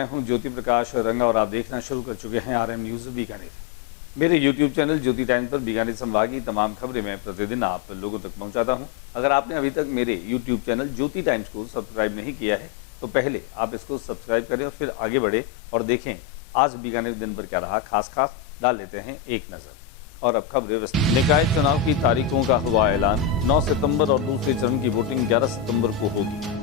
मैं हूं ज्योति प्रकाश रंगा और आप देखना शुरू कर चुके हैं RM न्यूज़ बीकानेर। मेरे YouTube चैनल ज्योति टाइम्स पर बीकानेर संभाग की तमाम खबरें मैं प्रतिदिन आप लोगों तक पहुंचाता हूं। अगर आपने अभी तक मेरे YouTube चैनल ज्योति टाइम्स को सब्सक्राइब नहीं किया है तो पहले आप इसको सब्सक्राइब करें और फिर आगे बढ़े और देखें आज बीकानेर दिन भर क्या रहा। खास डाल लेते हैं एक नज़र। और अब खबरें। निकाय चुनाव की तारीखों का हुआ ऐलान। 9 सितंबर और दूसरे चरण की वोटिंग 11 सितंबर को होगी।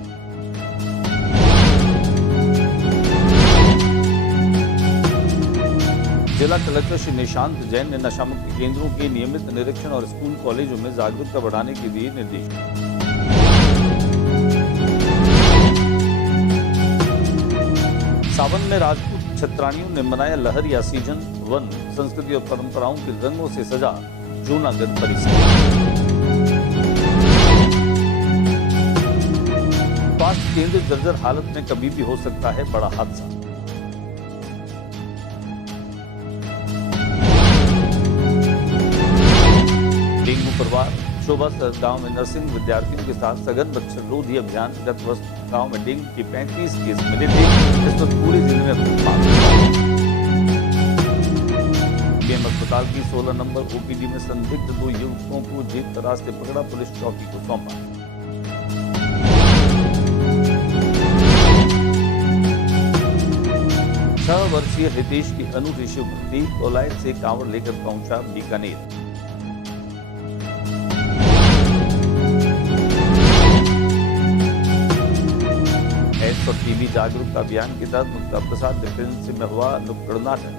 जिला कलेक्टर श्री निशांत जैन ने नशा मुक्ति केंद्रों के नियमित निरीक्षण और स्कूल कॉलेजों में जागरूकता बढ़ाने के दिए निर्देश। सावन में राजपूत छत्राणियों ने मनाया लहरिया सीजन। वन संस्कृति और परंपराओं के रंगों से सजा जूनागढ़ परिसर। स्वास्थ्य केंद्र जर्जर हालत में कभी भी हो सकता है बड़ा हादसा। डेंगू प्रवार। शोभा सर गांव में नर्सिंग विद्यार्थियों के साथ सघन मच्छर रोधी अभियान। गत वर्ष गांव में डेंगू के 35 केस मिले थे, इस पर पूरे जिले में बीएम अस्पताल की 16 नंबर OPD में संदिग्ध 2 युवकों को जेब तराश से पकड़ा, पुलिस चौकी को सौंपा। छह वर्षीय हितेश की अनूठी शिव भक्ति। कोलायत से कांवड़ लेकर पहुंचा बीकानेर। एड्स और TB जागरूकता अभियान के तहत मुक्ता प्रसाद डिफेंस में हुआ नुक्कड़ नाटक।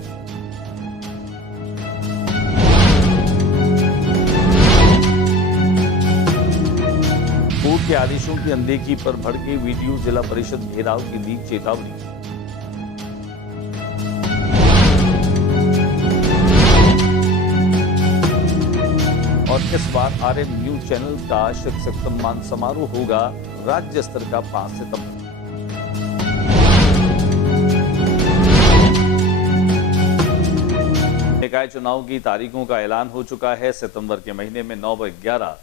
कोर्ट के आदेशों की अनदेखी पर भड़के वीडियो। जिला परिषद घेराव की दी चेतावनी। और इस बार RM न्यूज चैनल का शिक्षक सम्मान समारोह होगा राज्य स्तर का 5 सितंबर। निकाय चुनाव की तारीखों का ऐलान हो चुका है। सितंबर के महीने में 9 व 11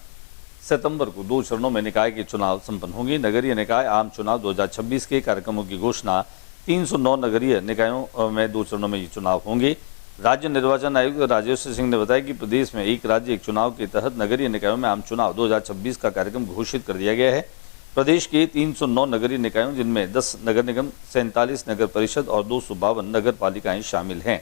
सितंबर को 2 चरणों में निकाय के चुनाव संपन्न होंगे। नगरीय निकाय आम चुनाव 2026 के कार्यक्रमों की घोषणा। 309 नगरीय निकायों में 2 चरणों में ये चुनाव होंगे। राज्य निर्वाचन आयुक्त राजेश सिंह ने बताया कि प्रदेश में एक राज्य एक चुनाव के तहत नगरीय निकायों में आम चुनाव 2026 का कार्यक्रम घोषित कर दिया गया है। प्रदेश के 309 नगरीय निकायों जिनमें 10 नगर निगम, 47 नगर परिषद और 252 नगर पालिकाएं शामिल हैं।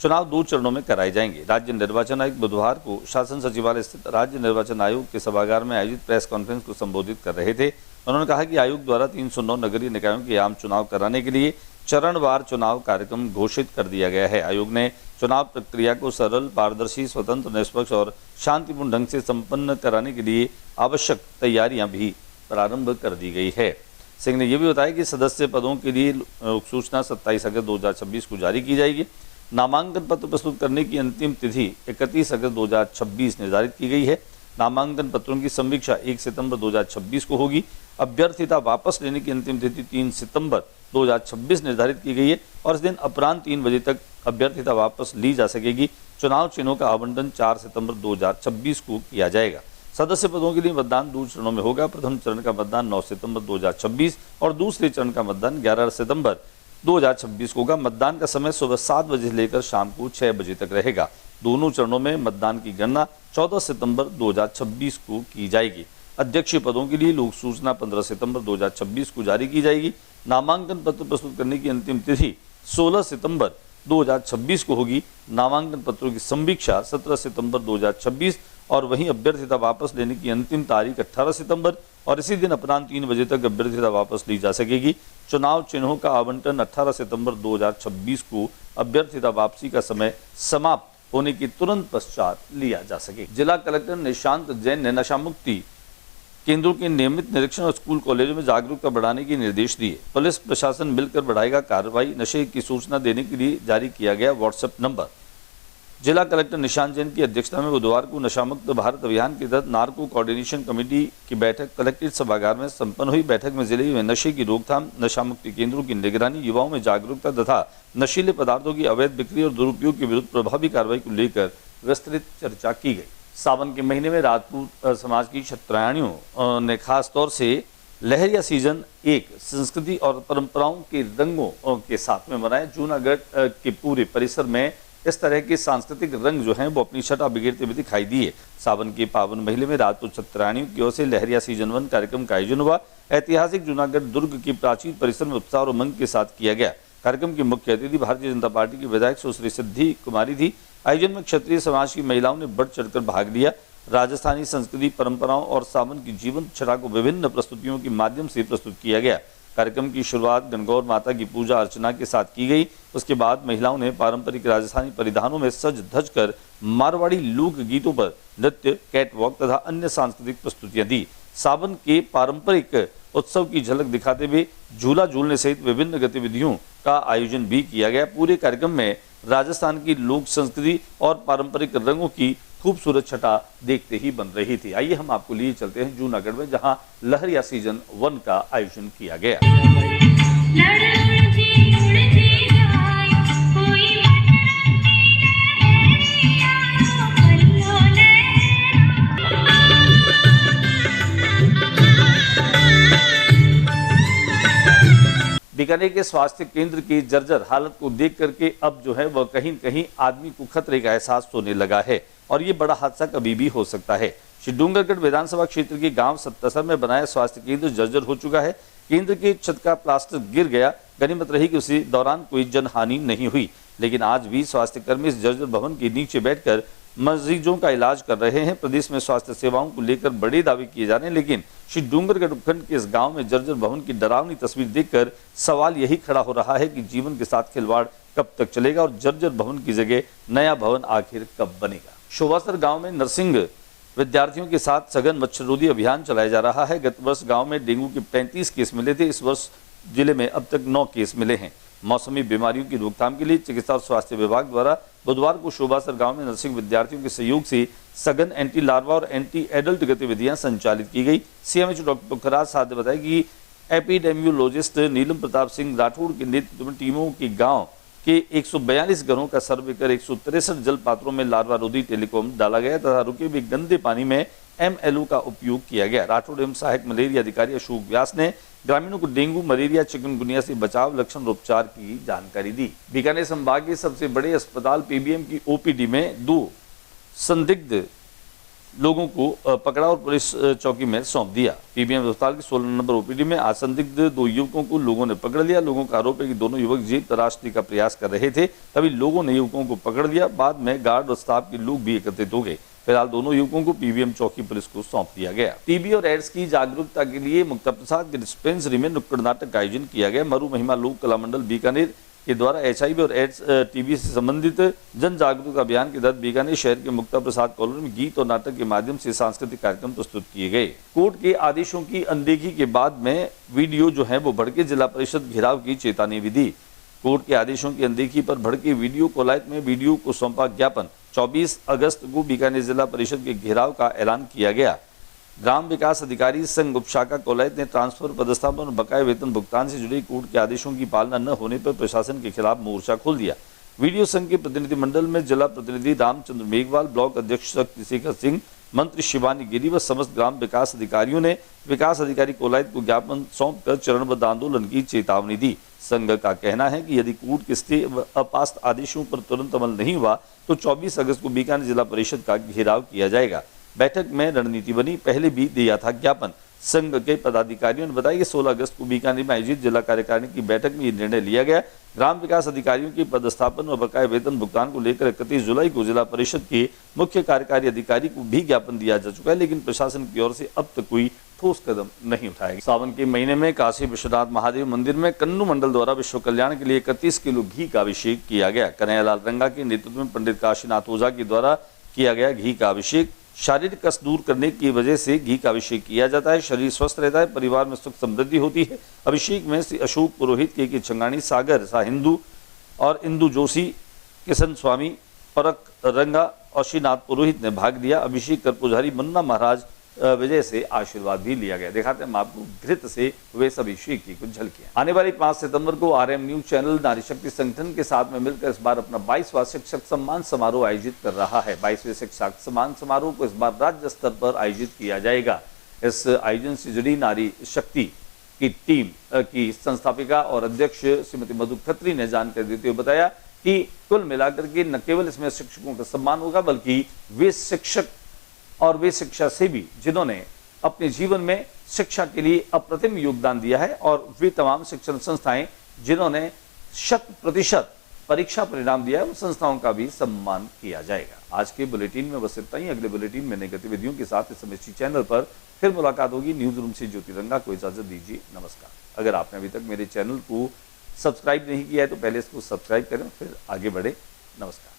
चुनाव 2 चरणों में कराए जाएंगे। राज्य निर्वाचन आयुक्त बुधवार को शासन सचिवालय स्थित राज्य निर्वाचन आयोग के सभागार में आयोजित प्रेस कॉन्फ्रेंस को संबोधित कर रहे थे। उन्होंने कहा कि आयोग द्वारा 309 नगरीय निकायों के आम चुनाव कराने के लिए चरणवार चुनाव कार्यक्रम घोषित कर दिया गया है। आयोग ने चुनाव प्रक्रिया को सरल, पारदर्शी, स्वतंत्र, निष्पक्ष और शांतिपूर्ण ढंग से संपन्न कराने के लिए आवश्यक तैयारियां भी प्रारंभ कर दी गई है। सिंह ने यह भी बताया कि सदस्य पदों के लिए सूचना 27 अगस्त 2026 को जारी की जाएगी। नामांकन पत्र प्रस्तुत करने की अंतिम तिथि 31 अगस्त 2026 निर्धारित की गई है। नामांकन पत्रों की समीक्षा 1 सितंबर 2026 को होगी। अभ्यर्थिता वापस लेने की अंतिम तिथि 3 सितंबर 2026 निर्धारित की गई है और इस दिन अपराह्न 3 बजे तक अभ्यर्थिता वापस ली जा सकेगी। चुनाव चिन्हों का आवंटन 4 सितंबर 2026 को किया जाएगा। सदस्य पदों के लिए मतदान 2 चरणों में होगा। प्रथम चरण का मतदान 9 सितंबर 2026 और दूसरे चरण का मतदान 11 सितंबर 2026 होगा। मतदान का समय सुबह 7 बजे से लेकर शाम को 6 बजे तक रहेगा। दोनों चरणों में मतदान की गणना 14 सितंबर 2026 को की जाएगी। अध्यक्षीय पदों के लिए लोक सूचना 15 सितंबर 2026 को जारी की जाएगी। नामांकन पत्र प्रस्तुत करने की अंतिम तिथि 16 सितंबर 2026 को होगी। नामांकन पत्रों की समीक्षा 17 सितंबर 2026 और वहीं अभ्यर्थिता वापस लेने की अंतिम तारीख 18 सितंबर और इसी दिन अपराह्न 3 बजे तक अभ्यर्थिता वापस ली जा सकेगी। चुनाव चिन्हों का आवंटन 18 सितंबर 2026 को अभ्यर्थिता वापसी का समय समाप्त होने के तुरंत पश्चात लिया जा सकेगा। जिला कलेक्टर निशांत जैन ने नशा मुक्ति केंद्रों के नियमित निरीक्षण और स्कूल कॉलेजों में जागरूकता बढ़ाने के निर्देश दिए। पुलिस प्रशासन मिलकर बढ़ाएगा कार्रवाई। नशे की सूचना देने के लिए जारी किया गया व्हाट्सएप नंबर। जिला कलेक्टर निशांत जैन की अध्यक्षता में बुधवार को नशा मुक्त भारत अभियान के तहत नार्को कोऑर्डिनेशन कमेटी की बैठक कलेक्ट्रेट सभागार में संपन्न हुई। बैठक में जिले में नशे की रोकथाम, नशा मुक्ति केंद्रों की निगरानी, युवाओं में जागरूकता तथा नशीले पदार्थों की अवैध बिक्री और दुरुपयोग के विरुद्ध प्रभावी कार्रवाई को लेकर विस्तृत चर्चा की गई। सावन के महीने में राजपूत समाज की छत्राणियों ने खास तौर से लहरिया सीजन 1 संस्कृति और परंपराओं के रंगों के साथ में मनाए। जूनागढ़ के पूरे परिसर में इस तरह के सांस्कृतिक रंग जो हैं वो अपनी छटा बिखेरते हुए दिखाई दिए। सावन के पावन महीने में राजपूत छत्राणियों की ओर से लहरिया सीजन 1 कार्यक्रम का आयोजन हुआ। ऐतिहासिक जूनागढ़ दुर्ग के प्राचीन परिसर में उत्साह और उमंग के साथ किया गया। कार्यक्रम की मुख्य अतिथि भारतीय जनता पार्टी की विधायक सुश्री सिद्धि कुमारी थी। आयोजन में क्षत्रिय समाज की महिलाओं ने बढ़ चढ़कर भाग लिया। राजस्थानी संस्कृति, परंपराओं और सावन की जीवंत छटा को विभिन्न प्रस्तुतियों के माध्यम से प्रस्तुत किया गया। कार्यक्रम की शुरुआत गणगौर माता की पूजा अर्चना के साथ की गई। उसके बाद महिलाओं ने पारंपरिक राजस्थानी परिधानों में सज धज कर मारवाड़ी लोक गीतों पर नृत्य, कैटवॉक तथा अन्य सांस्कृतिक प्रस्तुतियां दी। सावन के पारंपरिक उत्सव की झलक दिखाते हुए झूला झूलने सहित विभिन्न गतिविधियों का आयोजन भी किया गया। पूरे कार्यक्रम में राजस्थान की लोक संस्कृति और पारंपरिक रंगों की खूबसूरत छटा देखते ही बन रही थी। आइए हम आपको लिए चलते हैं जूनागढ़ में, जहां लहरिया सीजन 1 का आयोजन किया गया। बीकानेर के स्वास्थ्य केंद्र की जर्जर हालत को देख करके अब जो है वह कहीं कहीं आदमी को खतरे का एहसास होने लगा है और ये बड़ा हादसा कभी भी हो सकता है। श्री डूंगरगढ़ विधानसभा क्षेत्र के गांव सत्तासर में बनाया स्वास्थ्य केंद्र जर्जर हो चुका है। केंद्र की छत का प्लास्टर गिर गया। गनीमत रही कि उसी दौरान कोई जनहानि नहीं हुई, लेकिन आज भी स्वास्थ्य कर्मी इस जर्जर भवन के नीचे बैठकर मरीजों का इलाज कर रहे हैं। प्रदेश में स्वास्थ्य सेवाओं को लेकर बड़े दावे किए जा रहे हैं, लेकिन श्री डूंगरगढ़ उपखंड के इस गांव में जर्जर भवन की डरावनी तस्वीर देखकर सवाल यही खड़ा हो रहा है कि जीवन के साथ खिलवाड़ कब तक चलेगा और जर्जर भवन की जगह नया भवन आखिर कब बनेगा। शोभासर गांव में नर्सिंग विद्यार्थियों के साथ सघन मच्छररोधी अभियान चलाया जा रहा है। गत वर्ष गांव में डेंगू के 35 केस मिले थे। इस वर्ष जिले में अब तक 9 केस मिले हैं। मौसमी बीमारियों की रोकथाम के लिए चिकित्सा और स्वास्थ्य विभाग द्वारा बुधवार को शोभासर गांव में नर्सिंग विद्यार्थियों के सहयोग से सघन एंटी लार्वा और एंटी एडल्ट गतिविधियां संचालित की गई। सीएमएचओ डॉक्टर पुखराज साहब ने बताया कि एपिडेमियोलॉजिस्ट नीलम प्रताप सिंह राठौड़ के नेतृत्व में टीमों की गाँव के 142 घरों का सर्वे कर 163 जल पात्रों में लार्वा रोधी टेलीकॉम डाला गया तथा रुके हुए गंदे पानी में MLO का उपयोग किया गया। राठौड़ एवं सहायक मलेरिया अधिकारी अशोक व्यास ने ग्रामीणों को डेंगू, मलेरिया, चिकनगुनिया से बचाव, लक्षण और उपचार की जानकारी दी। बीकानेर संभाग के सबसे बड़े अस्पताल PBM की OPD में 2 संदिग्ध लोगों को पकड़ा और पुलिस चौकी में सौंप दिया। PBM अस्पताल की 16 नंबर OPD में आज संदिग्ध 2 युवकों को लोगों ने पकड़ लिया। लोगों का आरोप है कि दोनों युवक जेब तराशने का प्रयास कर रहे थे, तभी लोगों ने युवकों को पकड़ लिया। बाद में गार्ड और स्टाफ के लोग भी एकत्रित हो गए। फिलहाल दोनों युवकों को PBM चौकी पुलिस को सौंप दिया गया। TB और एड्स की जागरूकता के लिए मुक्ता प्रसाद के डिस्पेंसरी में नुक्कड़ नाटक का आयोजन किया गया। मरु महिमा लोक कला मंडल बीकानेर के द्वारा HIV और एड्स TB से संबंधित जन जागरूकता अभियान के तहत बीकानेर शहर के मुक्ता प्रसाद कॉलोनी में गीत और नाटक के माध्यम से सांस्कृतिक कार्यक्रम प्रस्तुत किए गए। कोर्ट के आदेशों की अनदेखी के बाद में वीडियो जो है वो भड़के जिला परिषद घेराव की चेतावनी भी दी। कोर्ट के आदेशों की अनदेखी पर भड़के वीडियो कोलायत में वीडियो को सौंपा ज्ञापन। 24 अगस्त को बीकानेर जिला परिषद के घेराव का ऐलान किया गया। ग्राम विकास अधिकारी संघ उपशाखा कोलायत ने ट्रांसफर, पदस्थापन और बकाया वेतन भुगतान से जुड़े कोर्ट के आदेशों की पालना न होने पर प्रशासन के खिलाफ मोर्चा खोल दिया। वीडियो संघ के प्रतिनिधि मंडल में जिला प्रतिनिधि रामचंद्र मेघवाल, ब्लॉक अध्यक्ष शक्तिशेखर सिंह, मंत्री शिवानी गिरी व समस्त ग्राम विकास अधिकारियों ने विकास अधिकारी कोलायत को ज्ञापन सौंपकर चरणबद्ध आंदोलन की चेतावनी दी। संघ का कहना है कि यदि कोर्ट के स्टे व अपास्त आदेशों पर तुरंत अमल नहीं हुआ तो 24 अगस्त को बीकानेर जिला परिषद का घेराव किया जाएगा। बैठक में रणनीति बनी, पहले भी दिया था ज्ञापन। संघ के पदाधिकारियों ने बताया कि 16 अगस्त को बीकानेर में आयोजित जिला कार्यकारिणी की बैठक में यह निर्णय लिया गया। ग्राम विकास अधिकारियों के पदस्थापन और बकाया वेतन भुगतान को लेकर 31 जुलाई को जिला परिषद के मुख्य कार्यकारी अधिकारी को भी ज्ञापन दिया जा चुका है, लेकिन प्रशासन की ओर से अब तक कोई ठोस कदम नहीं उठाया गया। सावन के महीने में काशी विश्वनाथ महादेव मंदिर में कन्नू मंडल द्वारा विश्व कल्याण के लिए 31 किलो घी का अभिषेक किया गया। कन्हैयालाल रंगा के नेतृत्व में पंडित काशीनाथ ओझा के द्वारा किया गया घी का अभिषेक। शारीरिक कष्ट दूर करने की वजह से घी का अभिषेक किया जाता है। शरीर स्वस्थ रहता है, परिवार में सुख समृद्धि होती है। अभिषेक में श्री अशोक पुरोहित, के छंगानी, सागर सा हिंदू और इंदु जोशी, किशन स्वामी, परक रंगा और श्रीनाथ पुरोहित ने भाग लिया। अभिषेक कर पुजारी मुन्ना महाराज विजय से आशीर्वाद भी लिया गया। दिखाते हैं हम आपको घृत से हुए अभिषेक की कुछ झलकियां। आने वाली 5 सितंबर को RM न्यूज चैनल नारी शक्ति संगठन के साथ में मिलकर इस बार अपना 22वां शिक्षक सम्मान समारोह आयोजित कर रहा है। 22वें शिक्षक सम्मान समारोह को इस बार राज्य स्तर पर आयोजित किया जाएगा। इस आयोजन से जुड़ी नारी शक्ति की टीम की संस्थापिका और अध्यक्ष श्रीमती मधु खत्री ने जानकारी देते हुए बताया कि कुल मिलाकर के न केवल इसमें शिक्षकों का सम्मान होगा, बल्कि वे शिक्षक और वे शिक्षा सेवी जिन्होंने अपने जीवन में शिक्षा के लिए अप्रतिम योगदान दिया है और वे तमाम शिक्षण संस्थाएं जिन्होंने 100% परीक्षा परिणाम दिया है, उन संस्थाओं का भी सम्मान किया जाएगा। आज के बुलेटिन में बस इतना ही। अगले बुलेटिन में नई गतिविधियों के साथ इस एमएसटी चैनल पर फिर मुलाकात होगी। न्यूज रूम से ज्योति रंगा को इजाजत दीजिए। नमस्कार। अगर आपने अभी तक मेरे चैनल को सब्सक्राइब नहीं किया है तो पहले इसको सब्सक्राइब करें, फिर आगे बढ़े। नमस्कार।